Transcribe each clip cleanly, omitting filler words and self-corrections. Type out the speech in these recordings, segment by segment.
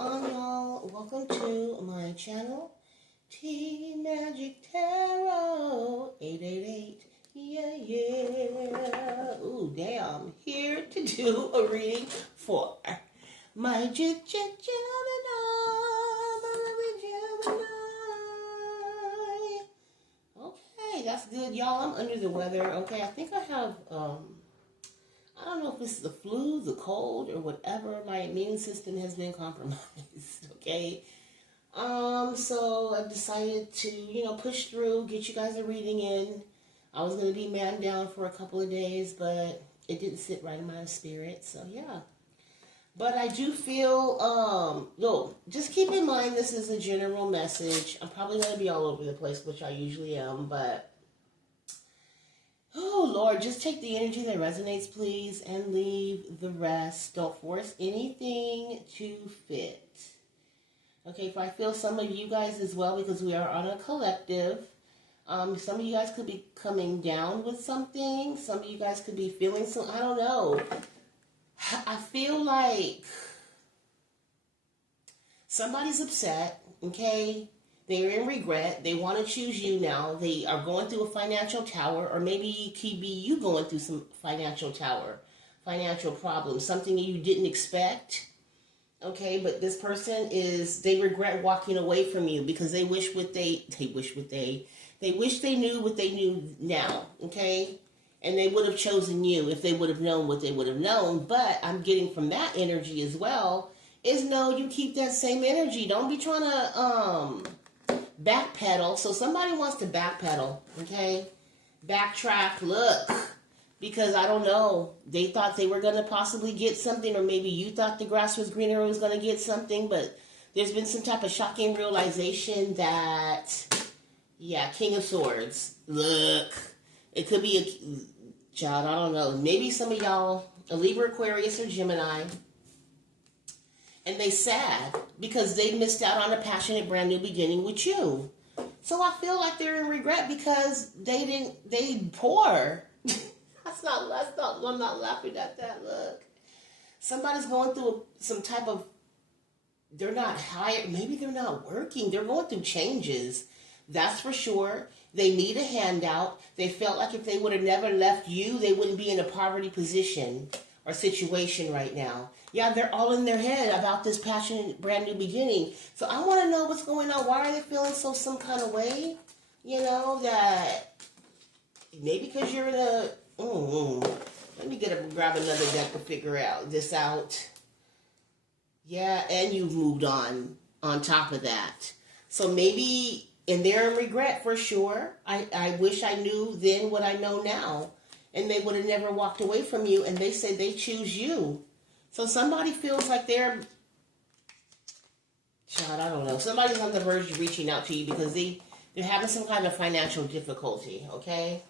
on, y'all? Welcome to my channel, Magic Tarot 888. Yeah. Ooh, damn. Here to do a reading for my Gemini. Okay, that's good, y'all. I'm under the weather. Okay, I think I have I don't know if it's the flu, the cold, or whatever. My immune system has been compromised, okay? So I decided to, push through, get you guys a reading in. I was going to be man down for a couple of days, but it didn't sit right in my spirit, so yeah. But I do feel, just keep in mind this is a general message. I'm probably going to be all over the place, which I usually am, but oh, Lord, just take the energy that resonates, please, and leave the rest. Don't force anything to fit. Okay, if I feel some of you guys as well, because we are on a collective, some of you guys could be coming down with something. Some of you guys could be feeling some, I don't know. I feel like somebody's upset, okay? They're in regret. They want to choose you now. They are going through a financial tower, or maybe it could be you going through some financial tower, financial problems, something you didn't expect. Okay, but this person they regret walking away from you because they wish they wish they knew what they knew now. Okay, and they would have chosen you if they would have known what they would have known. But I'm getting from that energy as well is no, you keep that same energy. Don't be trying to backpedal. So somebody wants to backpedal, okay? Backtrack, look, because I don't know. They thought they were going to possibly get something, or maybe you thought the grass was greener, was going to get something, but there's been some type of shocking realization that, yeah, King of Swords, look, it could be a child, I don't know. Maybe some of y'all, a Libra, Aquarius, or Gemini, and they sad because they missed out on a passionate brand new beginning with you. So I feel like they're in regret because they poor. I'm not laughing at that. Look, somebody's going through some type of, they're not hired. Maybe they're not working. They're going through changes. That's for sure. They need a handout. They felt like if they would have never left you, they wouldn't be in a poverty position or situation right now. Yeah, they're all in their head about this passionate brand new beginning. So I want to know what's going on. Why are they feeling some kind of way? That maybe because you're in a... let me grab another deck to figure this out. Yeah, and you've moved on top of that. So maybe, and they're in regret for sure. I wish I knew then what I know now. And they would have never walked away from you, and they say they choose you. So somebody feels like they're, child, I don't know. Somebody's on the verge of reaching out to you because they're having some kind of financial difficulty, okay?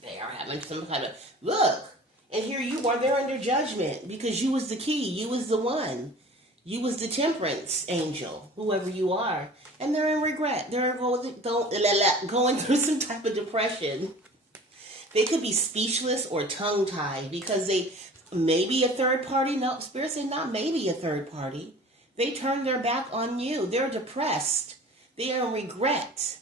They are having some kind of, look, and here you are, they're under judgment because you was the key, you was the one. You was the temperance angel, whoever you are. And they're in regret. They're going through some type of depression. They could be speechless or tongue-tied because maybe a third party, no, Spirit said not maybe a third party. They turned their back on you. They're depressed. They are in regret.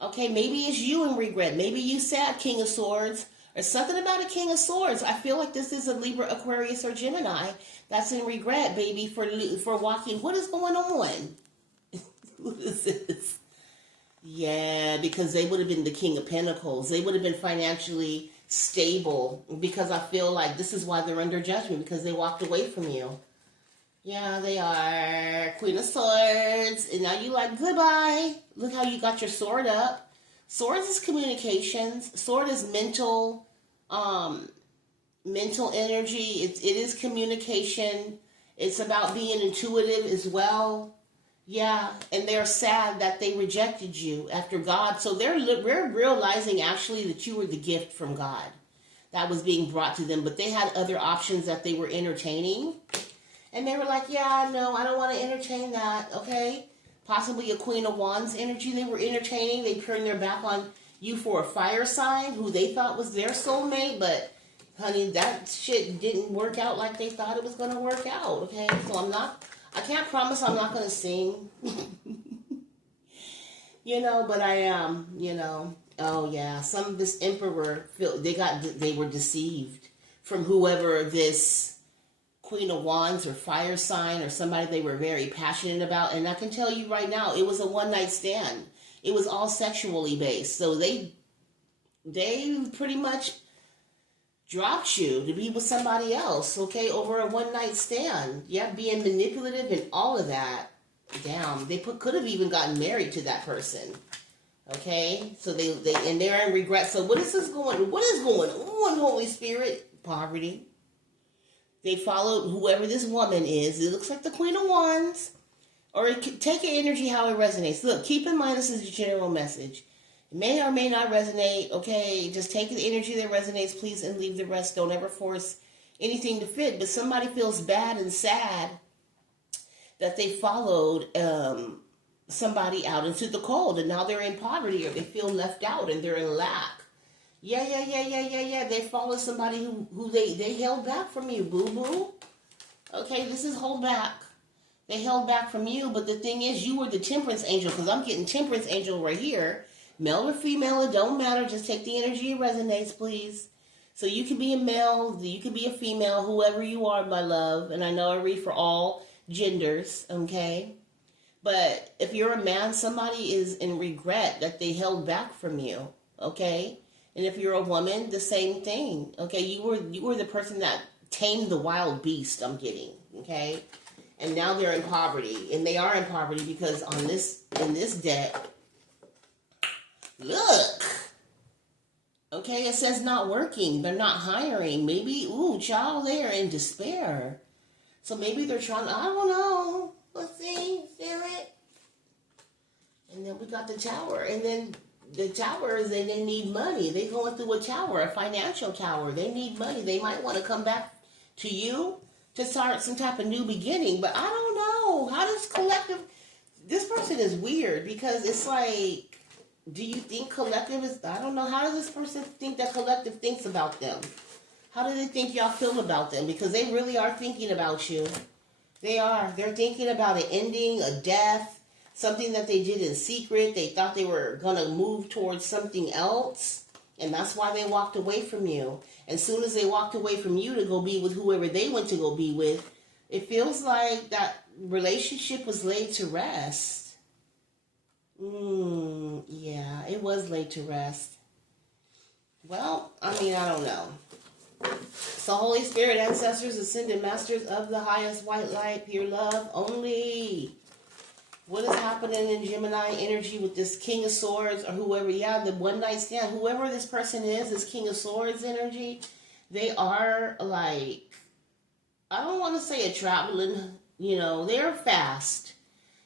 Okay, maybe it's you in regret. Maybe you sad, King of Swords, or something about a King of Swords. I feel like this is a Libra, Aquarius, or Gemini that's in regret, baby, for walking. What is going on? What is this? Yeah, because they would have been the King of Pentacles. They would have been financially stable because I feel like this is why they're under judgment because they walked away from you. Yeah, they are Queen of Swords. And now you like, goodbye. Look how you got your sword up. Swords is communications. Sword is mental energy. It is communication. It's about being intuitive as well. Yeah, and they're sad that they rejected you after God. So they're realizing actually that you were the gift from God that was being brought to them. But they had other options that they were entertaining. And they were like, yeah, no, I don't want to entertain that, okay? Possibly a Queen of Wands energy they were entertaining. They turned their back on you for a fire sign who they thought was their soulmate. But, honey, that shit didn't work out like they thought it was going to work out, okay? So I'm not I can't promise I'm not going to sing. But I am, Oh yeah, some of this emperor they were deceived from whoever this Queen of Wands or fire sign or somebody they were very passionate about. And I can tell you right now, it was a one night stand. It was all sexually based. So they pretty much dropped you to be with somebody else, okay, over a one night stand. Yeah, being manipulative and all of that. Damn, they could have even gotten married to that person. Okay, so they're in regret. So what is going on, Holy Spirit? Poverty. They followed whoever this woman is. It looks like the Queen of Wands. Or take your energy how it resonates. Look, keep in mind this is a general message. It may or may not resonate, okay? Just take the energy that resonates, please, and leave the rest. Don't ever force anything to fit. But somebody feels bad and sad that they followed somebody out into the cold, and now they're in poverty, or they feel left out and they're in lack. Yeah. They followed somebody who they held back from you, boo-boo. Okay, this is hold back. They held back from you, but the thing is, you were the temperance angel, because I'm getting temperance angel right here. Male or female, it don't matter. Just take the energy it resonates, please. So you can be a male, you can be a female, whoever you are, my love. And I know I read for all genders, okay? But if you're a man, somebody is in regret that they held back from you, okay? And if you're a woman, the same thing, okay? You were the person that tamed the wild beast, I'm getting, okay? And now they're in poverty, and they are in poverty because in this deck, look, okay, it says not working. They're not hiring. Maybe, child, they are in despair. So maybe they're trying, I don't know. Let's see, Spirit. And then we got the tower. And then the tower is they need money. They're going through a tower, a financial tower. They need money. They might want to come back to you to start some type of new beginning. But I don't know. How does collective... This person is weird because it's like... Do you think collective is... I don't know. How does this person think that collective thinks about them? How do they think y'all feel about them? Because they really are thinking about you. They are. They're thinking about an ending, a death, something that they did in secret. They thought they were going to move towards something else. And that's why they walked away from you. As soon as they walked away from you to go be with whoever they went to go be with, it feels like that relationship was laid to rest. Yeah, it was laid to rest. Well, I mean, I don't know. So, Holy Spirit, ancestors, ascended masters of the highest white light, pure love only. What is happening in Gemini energy with this King of Swords or whoever? Yeah, the one night stand. Whoever this person is, this King of Swords energy, they are like, I don't want to say a traveling, they're fast.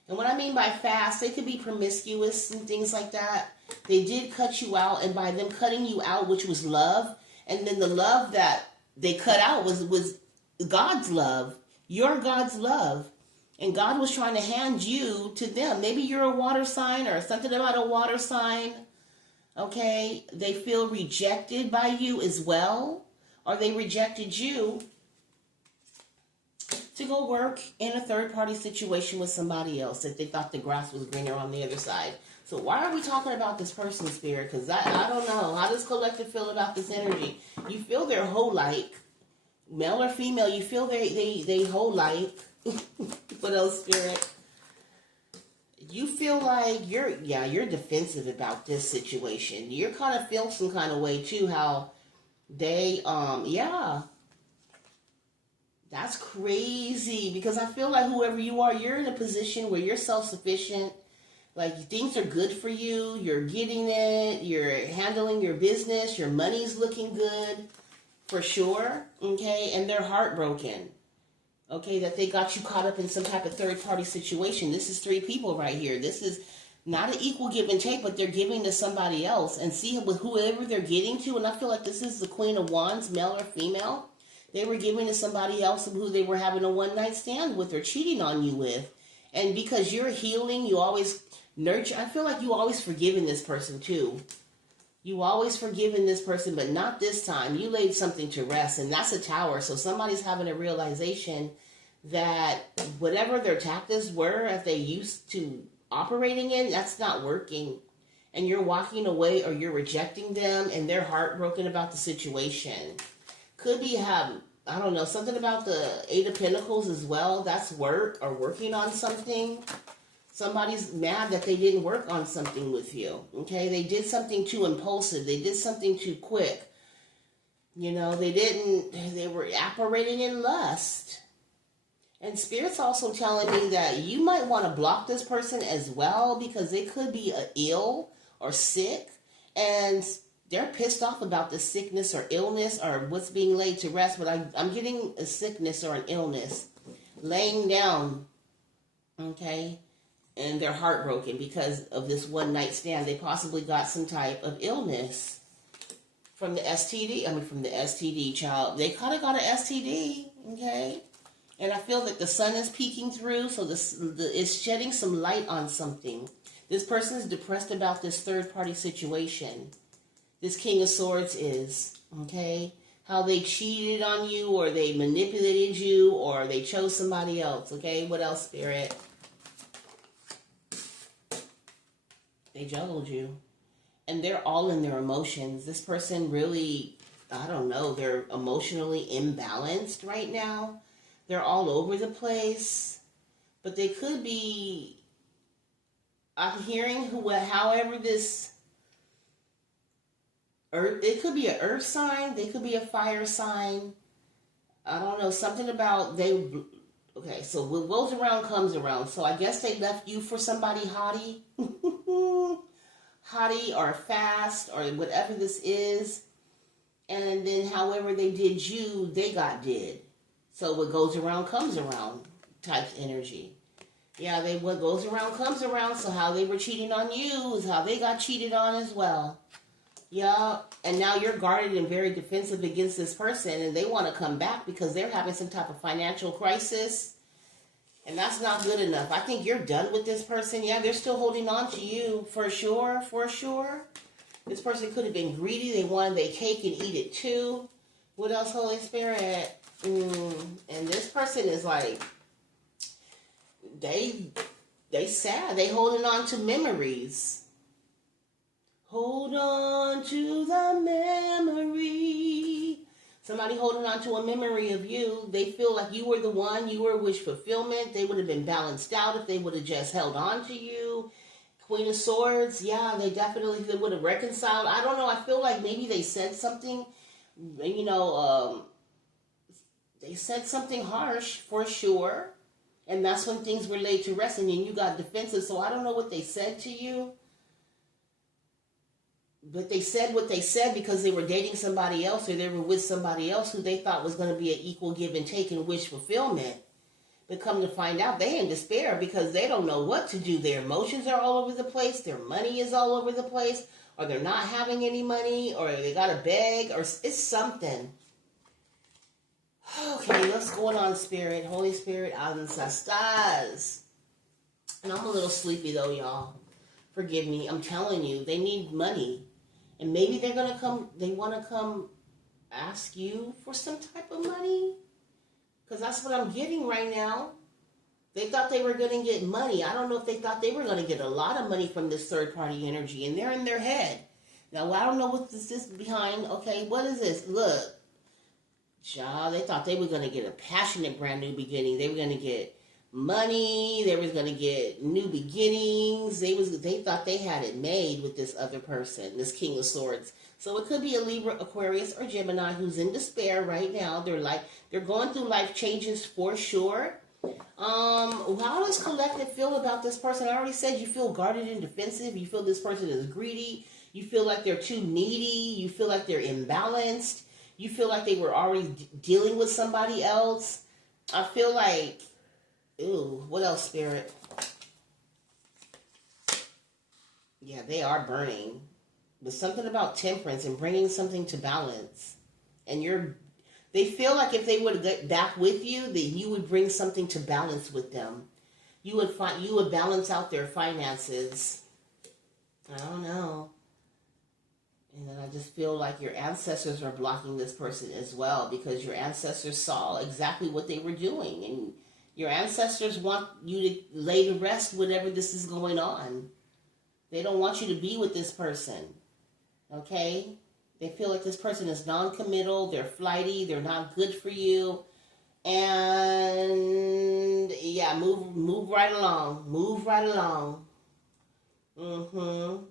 And what I mean by fast, they could be promiscuous and things like that. They did cut you out, and by them cutting you out, which was love, and then the love that they cut out was God's love, your God's love. And God was trying to hand you to them. Maybe you're a water sign or something about a water sign. Okay? They feel rejected by you as well. Or they rejected you to go work in a third-party situation with somebody else that they thought the grass was greener on the other side. So why are we talking about this person, Spirit? Because I don't know. How does collective feel about this energy? You feel their whole like, male or female, you feel they whole like. What else, Spirit? You feel like you're defensive about this situation. You're kind of feel some kind of way too, how they, that's crazy. Because I feel like whoever you are, you're in a position where you're self-sufficient. Like, things are good for you. You're getting it. You're handling your business. Your money's looking good. For sure. Okay? And they're heartbroken. Okay? That they got you caught up in some type of third-party situation. This is 3 people right here. This is not an equal give and take, but they're giving to somebody else. And see, with whoever they're getting to, and I feel like this is the Queen of Wands, male or female, they were giving to somebody else who they were having a one-night stand with or cheating on you with. And because you're healing, you always... nurture. I feel like you always forgiven this person too. You always forgiven this person, but not this time. You laid something to rest, and that's a tower. So somebody's having a realization that whatever their tactics were as they used to operating in, that's not working. And you're walking away or you're rejecting them and they're heartbroken about the situation. Could be I don't know, something about the Eight of Pentacles as well. That's work or working on something. Somebody's mad that they didn't work on something with you. Okay, they did something too impulsive. They did something too quick. You know, they were operating in lust. And Spirit's also telling me that you might want to block this person as well because they could be ill or sick. And they're pissed off about the sickness or illness or what's being laid to rest. But I'm getting a sickness or an illness laying down. Okay. And they're heartbroken because of this one night stand. They possibly got some type of illness from the STD. From the STD, child. They kind of got an STD, okay? And I feel that the sun is peeking through, so it's shedding some light on something. This person is depressed about this third-party situation. This King of Swords is, okay? How they cheated on you, or they manipulated you, or they chose somebody else, okay? What else, Spirit? They juggled you. And they're all in their emotions. This person really, I don't know, they're emotionally imbalanced right now. They're all over the place. But they could be, I'm hearing, however this, it could be an earth sign. They could be a fire sign. I don't know, something about okay, so what goes around comes around. So I guess they left you for somebody haughty. Haughty or fast or whatever this is. And then however they did you, they got did. So what goes around comes around type energy. Yeah, what goes around comes around. So how they were cheating on you is how they got cheated on as well. Yeah, and now you're guarded and very defensive against this person, and they want to come back because they're having some type of financial crisis, and that's not good enough. I think you're done with this person. Yeah, they're still holding on to you, for sure, for sure. This person could have been greedy. They wanted their cake and eat it too. What else, Holy Spirit? And this person is like, they sad. They holding on to memories. Hold on to the memory. Somebody holding on to a memory of you. They feel like you were the one. You were wish fulfillment. They would have been balanced out if they would have just held on to you. Queen of Swords. Yeah, they would have reconciled. I don't know. I feel like maybe they said something, they said something harsh for sure. And that's when things were laid to rest and then you got defensive. So I don't know what they said to you. But they said what they said because they were dating somebody else or they were with somebody else who they thought was going to be an equal give and take and wish fulfillment. But come to find out, they in despair because they don't know what to do. Their emotions are all over the place. Their money is all over the place. Or they're not having any money. Or they got to beg. Or it's something. Okay, what's going on, Spirit? Holy Spirit, ancestors. And I'm a little sleepy though, y'all. Forgive me. I'm telling you, they need money. And maybe they want to come ask you for some type of money. Because that's what I'm getting right now. They thought they were going to get money. I don't know if they thought they were going to get a lot of money from this third-party energy. And they're in their head. Now, I don't know what this is behind. Okay, what is this? Look. Child, they thought they were going to get a passionate brand new beginning. They were going to get money. They was going to get new beginnings. They thought they had it made with this other person, this King of Swords. So it could be a Libra, Aquarius, or Gemini who's in despair right now. They're going through life changes for sure. How does collective feel about this person? I already said you feel guarded and defensive. You feel this person is greedy. You feel like they're too needy. You feel like they're imbalanced. You feel like they were already dealing with somebody else. I feel like, what else, Spirit? Yeah, they are burning. But something about temperance and bringing something to balance. And they feel like if they would get back with you, that you would bring something to balance with them. You would balance out their finances. I don't know. And then I just feel like your ancestors are blocking this person as well because your ancestors saw exactly what they were doing. Your ancestors want you to lay to rest whatever this is going on. They don't want you to be with this person. Okay? They feel like this person is non-committal, they're flighty, they're not good for you. And yeah, move right along. Move right along.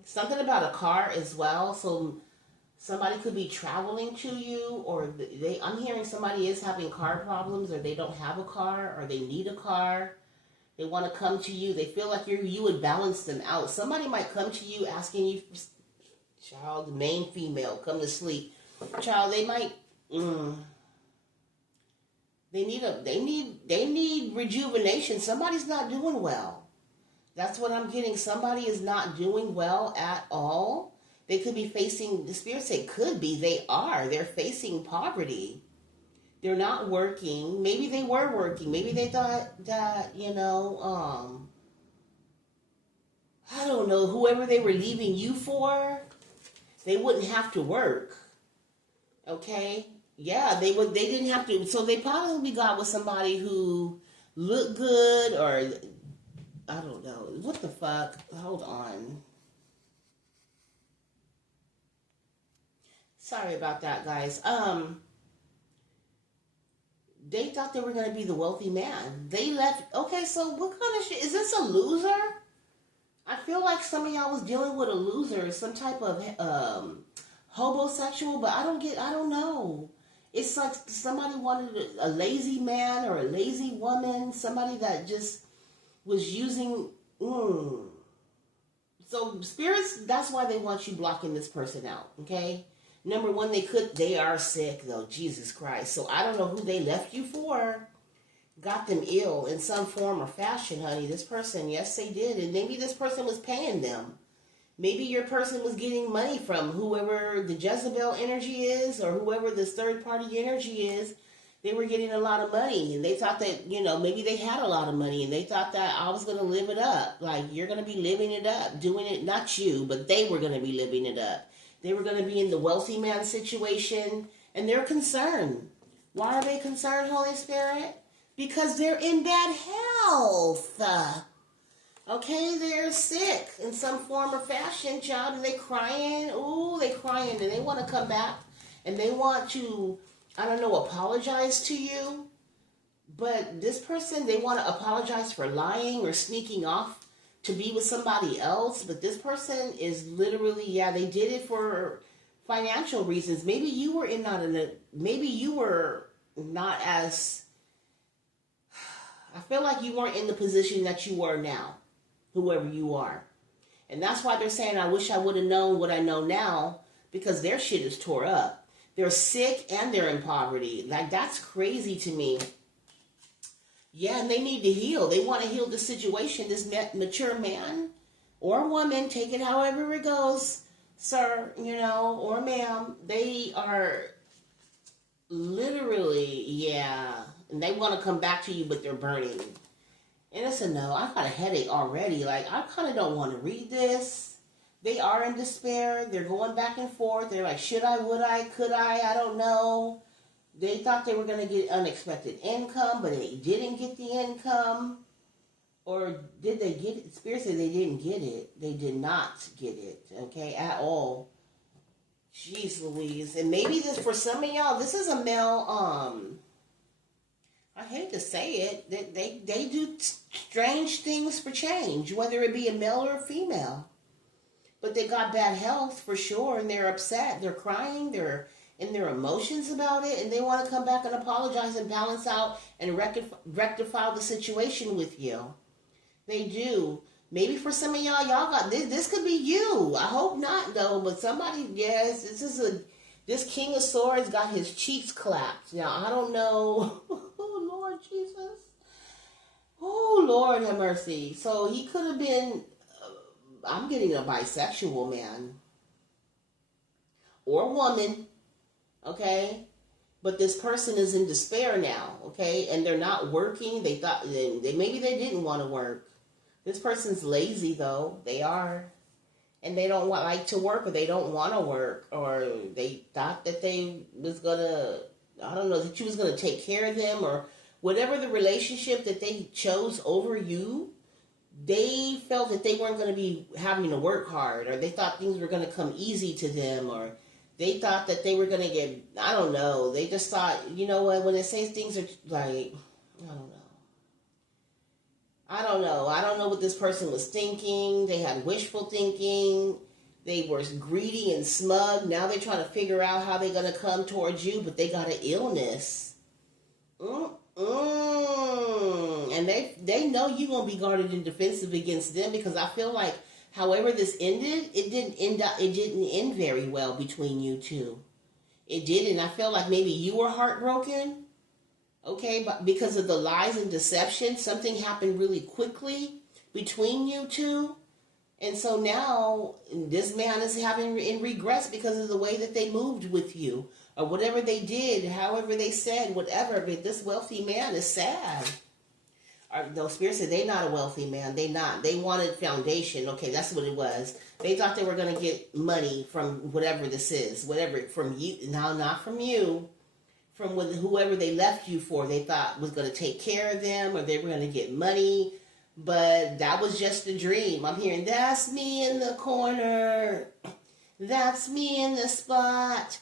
Something about a car as well. So somebody could be traveling to you, or I'm hearing somebody is having car problems, or they don't have a car, or they need a car. They want to come to you. They feel like you would balance them out. Somebody might come to you asking you, child, main female, come to sleep. Child, they might, they need rejuvenation. Somebody's not doing well. That's what I'm getting. Somebody is not doing well at all. They could be facing, the spirits say could be, they are. They're facing poverty. They're not working. Maybe they were working. Maybe they thought that, I don't know, whoever they were leaving you for, they wouldn't have to work. Okay? Yeah, they didn't have to. So they probably got with somebody who looked good, or I don't know. What the fuck? Hold on. Sorry about that, guys. They thought they were going to be the wealthy man. They left. Okay, so what kind of shit? Is this a loser? I feel like some of y'all was dealing with a loser, some type of homosexual, but I don't know. It's like somebody wanted a lazy man or a lazy woman, somebody that just was using. So spirits, that's why they want you blocking this person out, okay? Number one, they are sick though, Jesus Christ. So I don't know who they left you for. Got them ill in some form or fashion, honey. This person, yes, they did. And maybe this person was paying them. Maybe your person was getting money from whoever the Jezebel energy is, or whoever this third party energy is. They were getting a lot of money, and they thought that, maybe they had a lot of money, and they thought that I was going to live it up. Like, you're going to be living it up, doing it, not you, but they were going to be living it up. They were going to be in the wealthy man situation, and they're concerned. Why are they concerned, Holy Spirit? Because they're in bad health. Okay, they're sick in some form or fashion, child, and they crying. Ooh, they crying, and they want to come back, and they want to, apologize to you. But this person, they want to apologize for lying or sneaking off to be with somebody else. But this person is literally, they did it for financial reasons. Maybe you were not as, I feel like you weren't in the position that you are now, whoever you are. And that's why they're saying, I wish I would have known what I know now, because their shit is tore up. They're sick and they're in poverty. Like, that's crazy to me. Yeah, and they need to heal. They want to heal the situation. This mature man or woman, take it however it goes, sir, or ma'am, they are literally, and they want to come back to you, but they're burning. And it's a no. I've got a headache already. Like, I kind of don't want to read this. They are in despair. They're going back and forth. They're like, should I, would I, could I don't know. They thought they were going to get unexpected income, but they didn't get the income. Or did they get it? Spirit said they didn't get it. They did not get it, okay, at all. Jeez Louise. And maybe this, for some of y'all, this is a male, I hate to say it, they do strange things for change, whether it be a male or a female. But they got bad health for sure, and they're upset, they're crying, they're in their emotions about it, and they want to come back and apologize and balance out and rectify the situation with you. They do. Maybe for some of y'all got this could be you. I hope not though, but somebody, yes, this King of Swords got his cheeks clapped. Now I don't know. Oh Lord Jesus. Oh Lord have mercy. So he could have been, I'm getting a bisexual man or woman, okay? But this person is in despair now, okay? And they're not working. They thought, maybe they didn't want to work. This person's lazy though. They are. And they don't like to work, or they don't want to work, or they thought that they was going to, I don't know, that you was going to take care of them, or whatever the relationship that they chose over you, they felt that they weren't going to be having to work hard, or they thought things were going to come easy to them, or they thought that they were going to get, I don't know. They just thought, you know what, when they say things are like, I don't know. I don't know what this person was thinking. They had wishful thinking. They were greedy and smug. Now they're trying to figure out how they're going to come towards you, but they got an illness. And they know you're going to be guarded and defensive against them, because I feel like however this ended, it didn't end very well between you two. It didn't. I felt like maybe you were heartbroken. Okay, but because of the lies and deception, something happened really quickly between you two. And so now this man is having in regrets because of the way that they moved with you, or whatever they did, however they said, whatever. But this wealthy man is sad. No, Spirit said they're not a wealthy man. They not. They wanted foundation. Okay, that's what it was. They thought they were going to get money from whatever this is, whatever, from you. No, not from you. From whoever they left you for, they thought was going to take care of them, or they were going to get money. But that was just a dream. I'm hearing, that's me in the corner. That's me in the spotlight,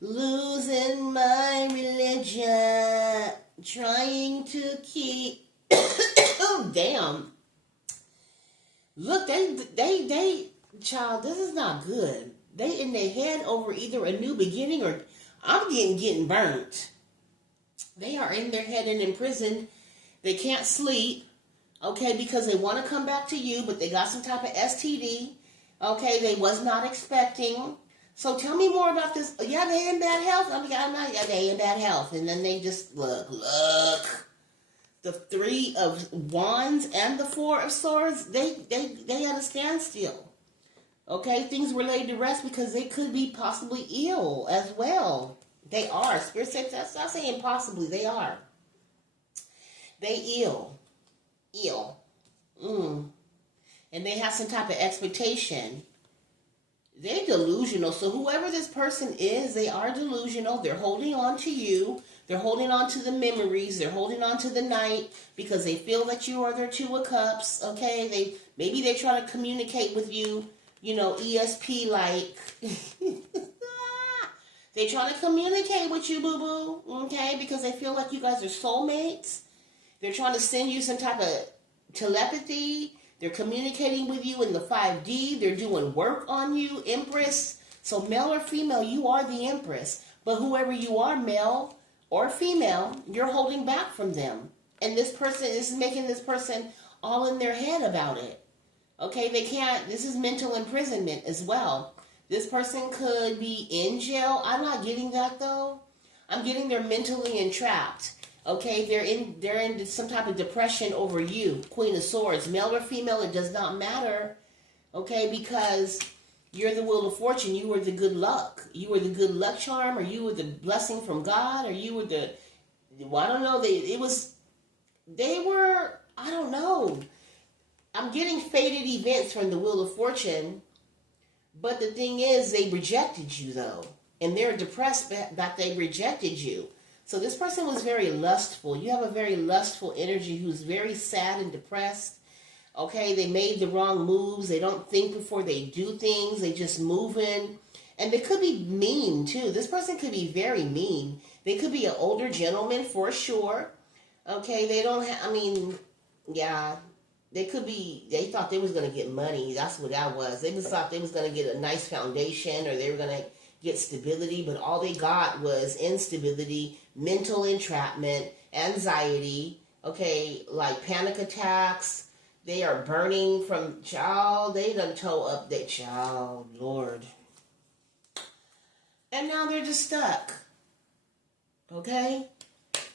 losing my religion, trying to keep. Oh, damn. Look, they, child, this is not good. They in their head over either a new beginning or I'm getting burnt. They are in their head and in prison. They can't sleep, okay, because they want to come back to you, but they got some type of STD, okay, they was not expecting. So tell me more about this. Yeah, they in bad health. Yeah, they in bad health. And then they just, look. The 3 of Wands and the 4 of Swords, they at a standstill. Okay, things were laid to rest because they could be possibly ill as well. They are. Spirit says, that's not saying possibly. They are. They ill. And they have some type of expectation. They're delusional. So whoever this person is, they are delusional. They're holding on to you. They're holding on to the memories. They're holding on to the night because they feel that you are their 2 of Cups. Okay, maybe they're trying to communicate with you. You know, ESP like. They trying to communicate with you, boo-boo, okay? Because they feel like you guys are soulmates. They're trying to send you some type of telepathy. They're communicating with you in the 5D. They're doing work on you, Empress. So male or female, you are the Empress. But whoever you are, male or female, you're holding back from them. And this person is making this person all in their head about it. Okay, they can't, this is mental imprisonment as well. This person could be in jail. I'm not getting that though. I'm getting they're mentally entrapped. Okay, they're in some type of depression over you. Queen of Swords, male or female, it does not matter. Okay, because you're the Wheel of Fortune. You were the good luck. You were the good luck charm, or you were the blessing from God, or you were the, well, I don't know. They were, I don't know. I'm getting fated events from the Wheel of Fortune, but the thing is, they rejected you, though. And they're depressed that they rejected you. So this person was very lustful. You have a very lustful energy who's very sad and depressed. Okay, they made the wrong moves. They don't think before they do things. They just move in. And they could be mean, too. This person could be very mean. They could be an older gentleman, for sure. Okay, they don't have, yeah. They could be, they thought they was going to get money. That's what that was. They just thought they was going to get a nice foundation, or they were going to get stability, but all they got was instability, mental entrapment, anxiety, okay, like panic attacks. They are burning from, child, they done toe up their child, Lord. And now they're just stuck, okay?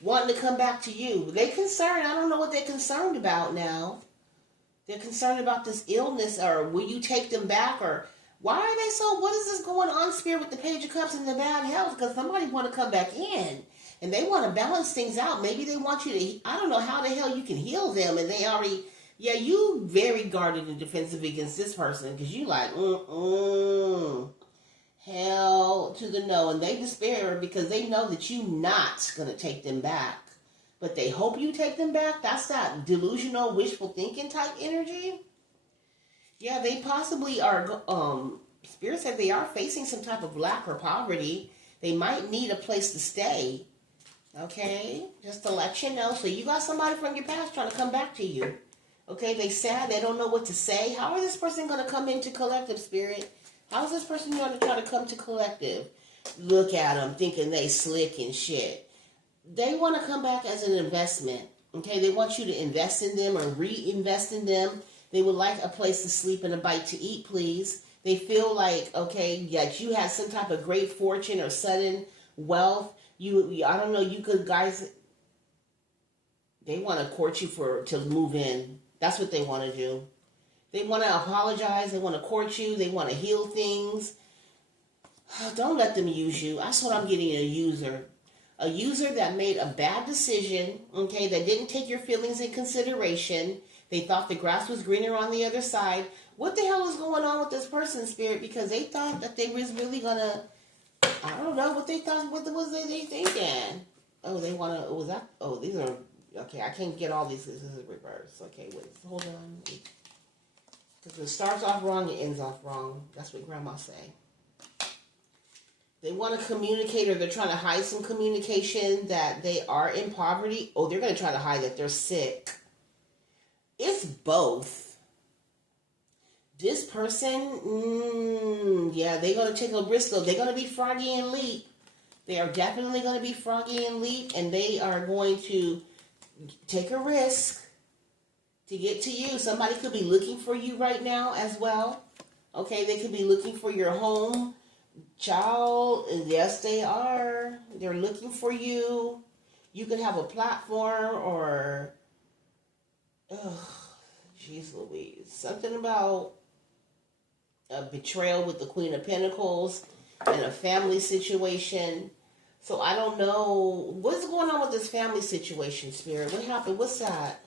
Wanting to come back to you. They concerned, I don't know what they're concerned about now. They're concerned about this illness, or will you take them back, or why are they so, what is this going on, Spirit, with the Page of Cups and the bad health? Because somebody want to come back in, and they want to balance things out. Maybe they want you to, I don't know how the hell you can heal them, and they already, yeah, you very guarded and defensive against this person, because you like, hell to the no, and they despair because they know that you not going to take them back. but they hope you take them back. That's that delusional, wishful thinking type energy. Yeah, they possibly are, Spirit said they are facing some type of lack or poverty. They might need a place to stay. Okay? Just to let you know. So you got somebody from your past trying to come back to you. Okay? They sad. They don't know what to say. How is this person going to come into collective, Spirit? How is this person going to try to come to collective? Look at them thinking they slick and shit. They want to come back as an investment. Okay? They want you to invest in them or reinvest in them. They would like a place to sleep and a bite to eat, please. They feel like, okay, that you had some type of great fortune or sudden wealth. I don't know, you could, guys, they want to court you to move in. That's what they want to do. They want to apologize. They want to court you. They want to heal things. Don't let them use you. That's what I'm getting, a user. A user that made a bad decision, okay, that didn't take your feelings in consideration. They thought the grass was greener on the other side. What the hell is going on with this person, Spirit? Because they thought that they was really going to, I don't know what they thought, what was they thinking? Oh, they want to, was that, oh, these are, okay, I can't get all these, this is reverse. Okay, wait, hold on. Because it starts off wrong, it ends off wrong. That's what Grandma say. They want to communicate, or they're trying to hide some communication that they are in poverty. Oh, they're going to try to hide that they're sick. It's both. This person, yeah, they're going to take a risk. They're going to be froggy and leap. They are definitely going to be froggy and leap, and they are going to take a risk to get to you. Somebody could be looking for you right now as well. Okay, they could be looking for your home. Child, yes, they are. They're looking for you. You could have a platform or, jeez Louise, something about a betrayal with the Queen of Pentacles and a family situation. So I don't know what's going on with this family situation, Spirit. What happened? What's that?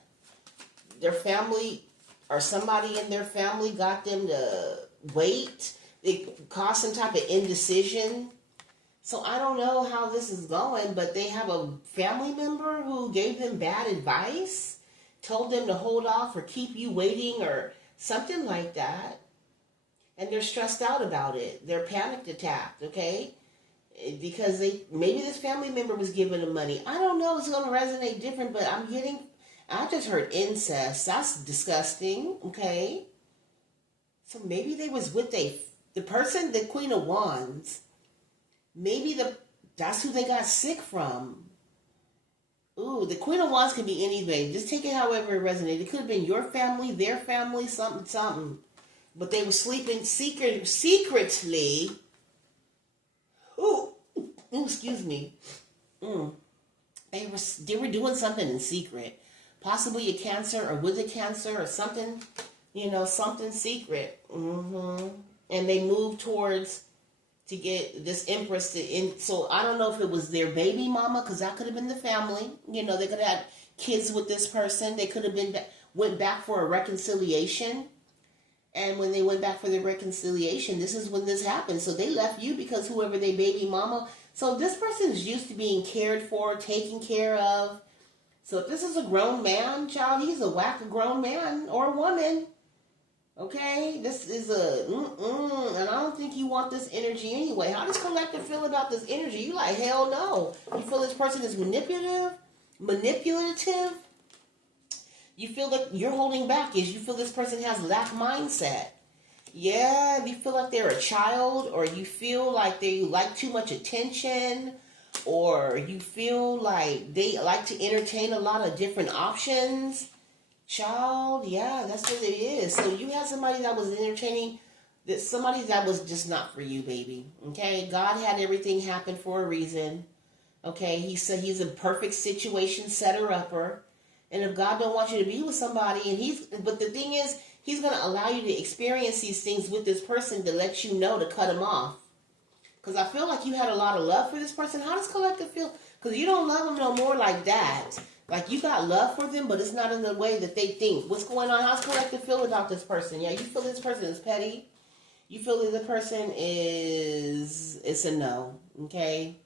Their family, or somebody in their family got them to wait. It caused some type of indecision. So I don't know how this is going, but they have a family member who gave them bad advice, told them to hold off or keep you waiting or something like that. And they're stressed out about it. They're panicked attacked, okay? Because maybe this family member was giving them money. I don't know. It's going to resonate different, but I just heard incest. That's disgusting, okay? So maybe they was with the person, the Queen of Wands, maybe that's who they got sick from. Ooh, the Queen of Wands could be anything. Just take it however it resonated. It could have been your family, their family, something. But they were sleeping secretly. Ooh, excuse me. They were doing something in secret. Possibly a Cancer or with a Cancer or something, something secret. And they moved towards to get this Empress in. So I don't know if it was their baby mama, because that could have been the family. They could have had kids with this person. They could have went back for a reconciliation. And when they went back for the reconciliation, this is when this happened. So they left you because whoever they baby mama. So this person is used to being cared for, taken care of. So if this is a grown man, child, he's a whack grown man or woman. Okay, this is and I don't think you want this energy anyway. How does collective feel about this energy? You like, hell no. You feel this person is manipulative? You feel that you're holding back. You feel this person has lack mindset. Yeah, you feel like they're a child, or you feel like they like too much attention, or you feel like they like to entertain a lot of different options. Child, yeah, that's what it is. So you had somebody that was entertaining, somebody that was just not for you, baby. Okay, God had everything happen for a reason. Okay, he said he's a perfect situation setter-upper. And if God don't want you to be with somebody, but the thing is, he's going to allow you to experience these things with this person to let you know to cut him off. Because I feel like you had a lot of love for this person. How does collective feel? Because you don't love them no more like that. Like, you got love for them, but it's not in the way that they think. What's going on? How's collective feel about this person? Yeah, you feel this person is petty. You feel that the person it's a no, okay?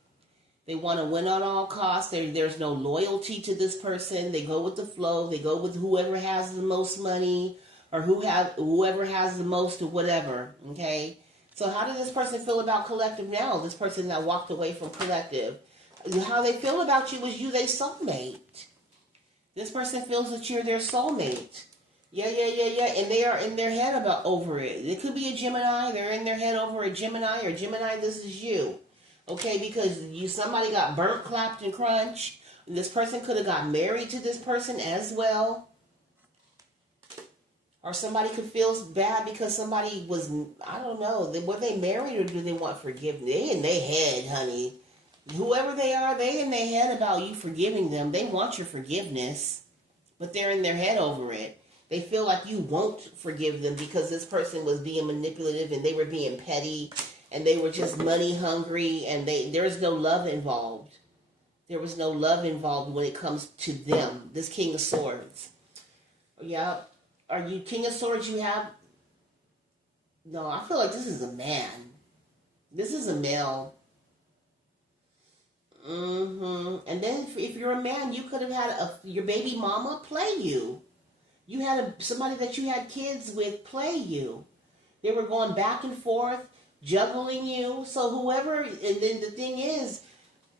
They want to win at all costs. There's no loyalty to this person. They go with the flow. They go with whoever has the most money, or whoever has the most, or whatever. Okay. So how does this person feel about collective now? This person that walked away from collective. How they feel about you is you their soulmate. This person feels that you're their soulmate. Yeah. And they are in their head over it. It could be a Gemini. They're in their head over a Gemini, or Gemini, this is you. Okay, because somebody got burnt, clapped, and crunched. This person could have got married to this person as well. Or somebody could feel bad because somebody was, I don't know, were they married or do they want forgiveness? They in their head, honey. Whoever they are, they in their head about you forgiving them. They want your forgiveness, but they're in their head over it. They feel like you won't forgive them because this person was being manipulative and they were being petty and they were just money hungry and there was no love involved. There was no love involved when it comes to them. This King of Swords. Yeah. Are you King of Swords you have? No, I feel like this is a man. This is a male. And then if you're a man, you could have had your baby mama play you. You had somebody that you had kids with play you. They were going back and forth, juggling you. So whoever, and then the thing is,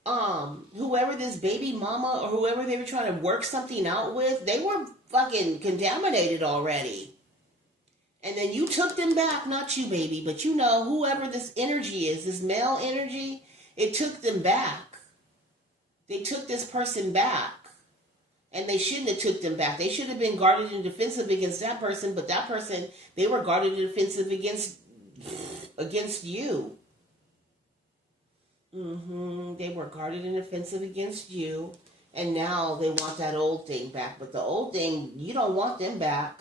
whoever this baby mama or whoever they were trying to work something out with, they were fucking contaminated already. And then you took them back, not you, baby, but you know, whoever this energy is, this male energy, it took them back. They took this person back. And they shouldn't have took them back. They should have been guarded and defensive against that person, but that person, they were guarded and defensive against you. They were guarded and defensive against you. And now they want that old thing back. But the old thing, you don't want them back.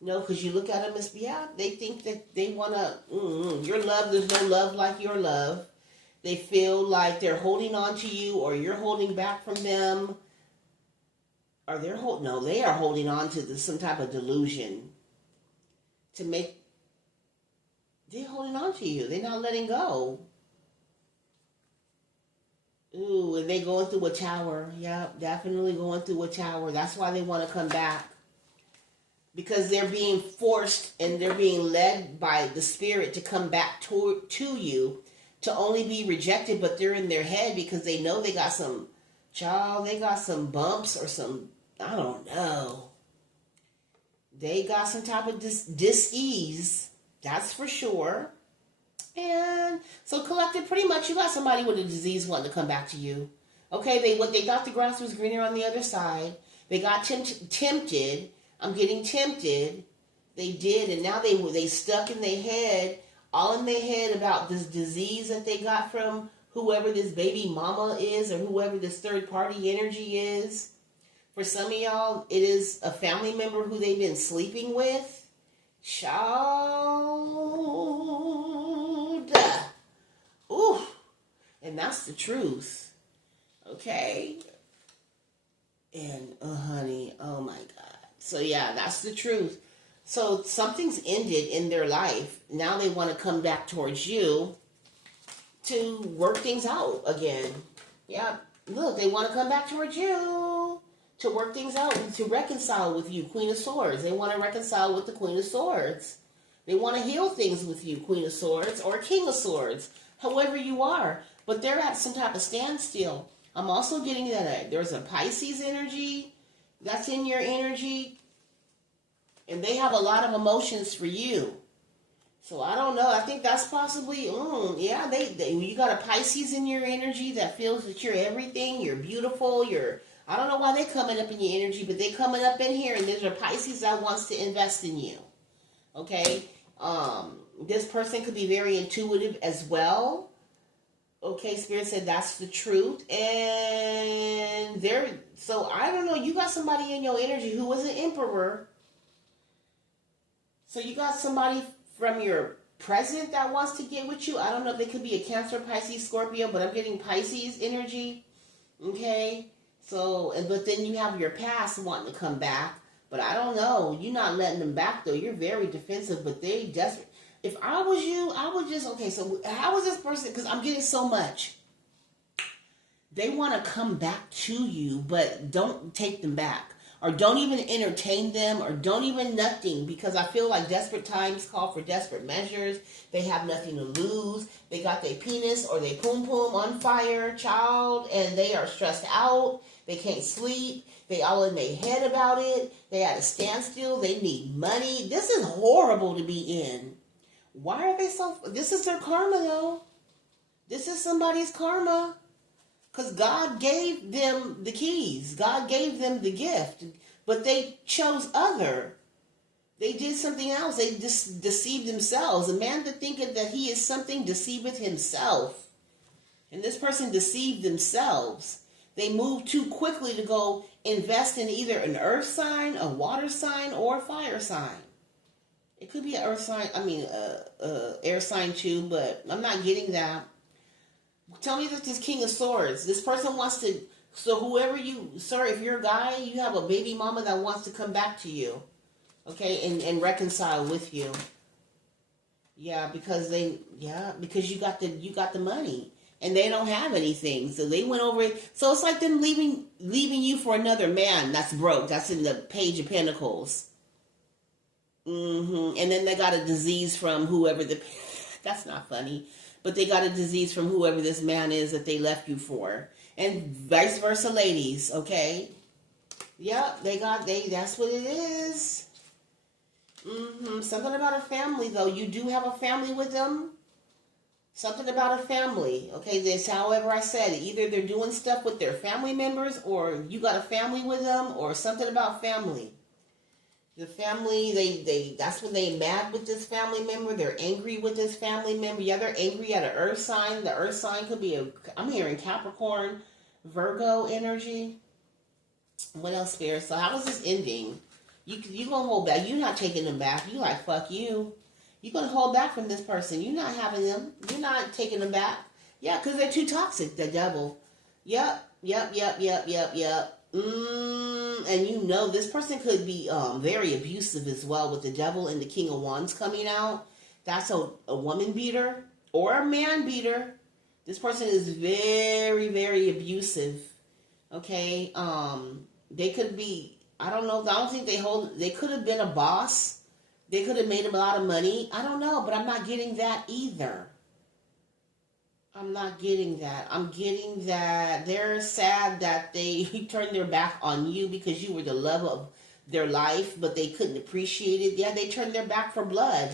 No, because you look at them as, they think that they want to, your love, there's no love like your love. They feel like they're holding on to you or you're holding back from them. Or they are holding on to some type of delusion. They're holding on to you. They're not letting go. Ooh, and they going through a tower. Yeah, definitely going through a tower. That's why they want to come back. Because they're being forced and they're being led by the spirit to come back to you, to only be rejected, but they're in their head because they know they got some bumps or some, I don't know. They got some type of dis-ease. That's for sure. And so collective, pretty much you got somebody with a disease wanting to come back to you. Okay, they thought the grass was greener on the other side. They got tempted. I'm getting tempted. They did, and now they stuck in their head, all in their head about this disease that they got from whoever this baby mama is or whoever this third party energy is. For some of y'all, it is a family member who they've been sleeping with. Child. Ooh. And that's the truth. Okay? And, honey, oh my God. So, yeah, that's the truth. So, something's ended in their life. Now they want to come back towards you to work things out again. Yeah, look, they want to come back towards you to work things out, to reconcile with you, Queen of Swords. They want to reconcile with the Queen of Swords. They want to heal things with you, Queen of Swords, or King of Swords, however you are. But they're at some type of standstill. I'm also getting that there's a Pisces energy that's in your energy, and they have a lot of emotions for you. So I don't know. I think that's possibly, you got a Pisces in your energy that feels that you're everything. You're beautiful. I don't know why they're coming up in your energy, but they're coming up in here, and there's a Pisces that wants to invest in you. Okay? This person could be very intuitive as well. Okay, Spirit said that's the truth. And so I don't know, you got somebody in your energy who was an emperor. So you got somebody from your present that wants to get with you. I don't know if they could be a Cancer, Pisces, Scorpio, but I'm getting Pisces energy. Okay? So, but then you have your past wanting to come back. But I don't know. You're not letting them back, though. You're very defensive, but they desperate. If I was you, I would just, okay, so how is this person, because I'm getting so much. they want to come back to you, but don't take them back. Or don't even entertain them, or don't even nothing, because I feel like desperate times call for desperate measures. They have nothing to lose. They got their penis or their poom poom on fire, child, and they are stressed out. They can't sleep. They all in their head about it. They at a standstill. They need money. This is horrible to be in. Why are they so... This is their karma, though. This is somebody's karma. Because God gave them the keys. God gave them the gift. But they chose other. They did something else. They just deceived themselves. A man that thinketh that he is something deceiveth himself. And this person deceived themselves. They moved too quickly to go invest in either an earth sign, a water sign, or a fire sign. It could be an earth sign, air sign too, but I'm not getting that. Tell me that this King of Swords, this person wants to, so whoever you, sir, if you're a guy, you have a baby mama that wants to come back to you, okay, and reconcile with you. Yeah, because you got the money, and they don't have anything, so they went over it. So it's like them leaving you for another man that's broke. That's in the Page of Pentacles. And then they got a disease from whoever that's not funny. But they got a disease from whoever this man is that they left you for. And vice versa, ladies, okay? Yep, that's what it is. Something about a family, though. You do have a family with them. Something about a family, okay? That's however I said it. Either they're doing stuff with their family members, or you got a family with them, or something about family. The family, that's when they mad with this family member. They're angry with this family member. Yeah, they're angry at an earth sign. The earth sign could be I'm hearing Capricorn, Virgo energy. What else, Spirit? So how is this ending? You gonna hold back. You're not taking them back. You like, fuck you. You're gonna hold back from this person. You're not having them. You're not taking them back. Yeah, because they're too toxic, the devil. Yep. And you know this person could be very abusive as well, with the devil and the King of Wands coming out. That's a woman beater or a man beater. This person is very, very abusive. Okay, they could be, I don't know, I don't think they could have been a boss. They could have made a lot of money. I don't know, but I'm not getting that either. I'm not getting that. I'm getting that they're sad that they turned their back on you because you were the love of their life, but they couldn't appreciate it. Yeah, they turned their back for blood.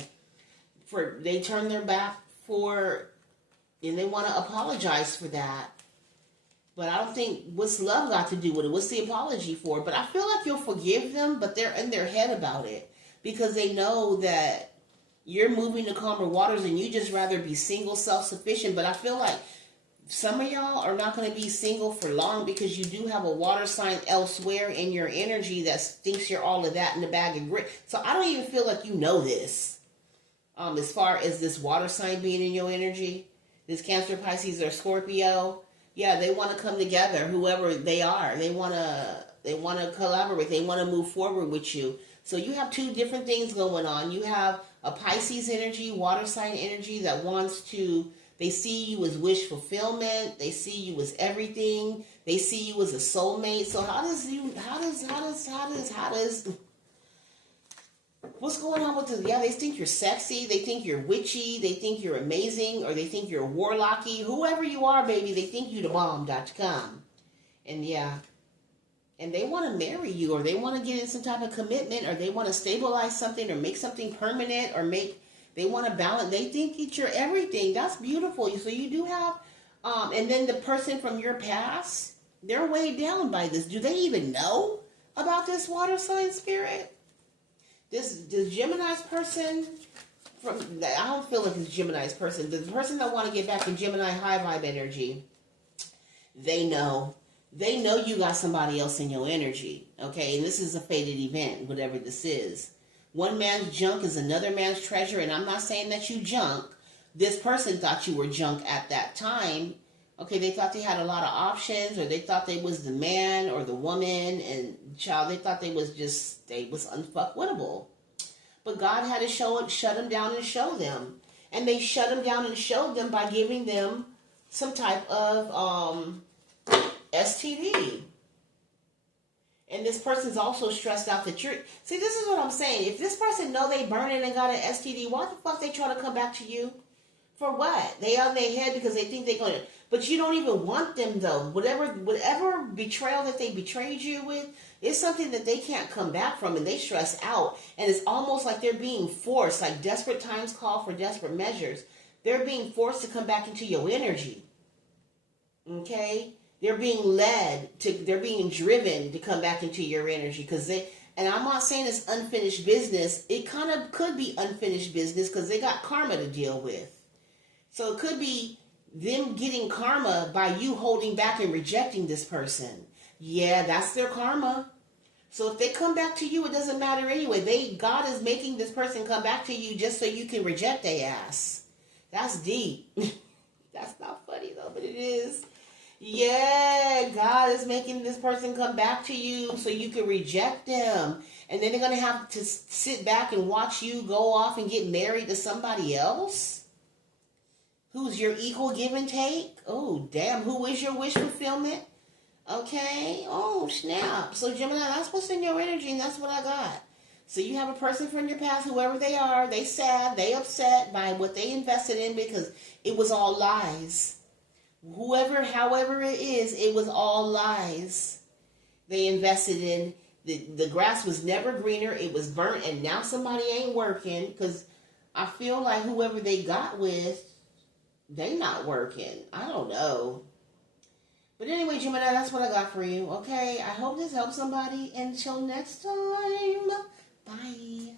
They turned their back and they want to apologize for that. But I don't think, what's love got to do with it? What's the apology for? But I feel like you'll forgive them, but they're in their head about it because they know that you're moving to calmer waters and you just rather be single, self-sufficient. But I feel like some of y'all are not going to be single for long because you do have a water sign elsewhere in your energy that thinks you're all of that in the bag of grit. So I don't even feel like you know this. As far as this water sign being in your energy, this Cancer, Pisces, or Scorpio, yeah, they want to come together, whoever they are. They want to collaborate. They want to move forward with you. So you have two different things going on. You have a Pisces energy, water sign energy that wants to, they see you as wish fulfillment. They see you as everything. They see you as a soulmate. So what's going on with this? Yeah, they think you're sexy. They think you're witchy. They think you're amazing, or they think you're warlocky. Whoever you are, baby, they think you the bomb.com. And yeah. And they want to marry you, or they want to get in some type of commitment, or they want to stabilize something, or make something permanent, or they want to balance. They think it's your everything. That's beautiful. So you do have, and then the person from your past, they're weighed down by this. Do they even know about this water sign, Spirit? This Gemini's person, I don't feel like it's Gemini's person. The person that want to get back to Gemini high vibe energy, they know. They know you got somebody else in your energy, okay? And this is a fated event, whatever this is. One man's junk is another man's treasure, and I'm not saying that you junk. This person thought you were junk at that time. Okay, they thought they had a lot of options, or they thought they was the man or the woman, and child, they thought they was unfuckwittable. But God had to shut them down and show them. And they shut them down and showed them by giving them some type of STD. And this person's also stressed out that you're... See, this is what I'm saying. If this person know they burning and got an STD, why the fuck they trying to come back to you? For what? They on their head because they think they're going to... But you don't even want them, though. Whatever betrayal that they betrayed you with, it's something that they can't come back from, and they stress out. And it's almost like they're being forced, like desperate times call for desperate measures. They're being forced to come back into your energy. Okay? They're being they're being driven to come back into your energy. And I'm not saying it's unfinished business. It kind of could be unfinished business because they got karma to deal with. So it could be them getting karma by you holding back and rejecting this person. Yeah, that's their karma. So if they come back to you, it doesn't matter anyway. God is making this person come back to you just so you can reject their ass. That's deep. That's not funny though, but it is. Yeah, God is making this person come back to you so you can reject them. And then they're going to have to sit back and watch you go off and get married to somebody else? Who's your equal give and take? Oh, damn. Who is your wish fulfillment? Okay. Oh, snap. So, Gemini, that's what's in your energy, and that's what I got. So you have a person from your past, whoever they are, they sad, they upset by what they invested in because it was all lies. However it is, it was all lies. They invested in, the grass was never greener, it was burnt, and now somebody ain't working, because I feel like whoever they got with, they not working. I don't know. But anyway, Gemini, that's what I got for you, okay? I hope this helps somebody. Until next time, bye.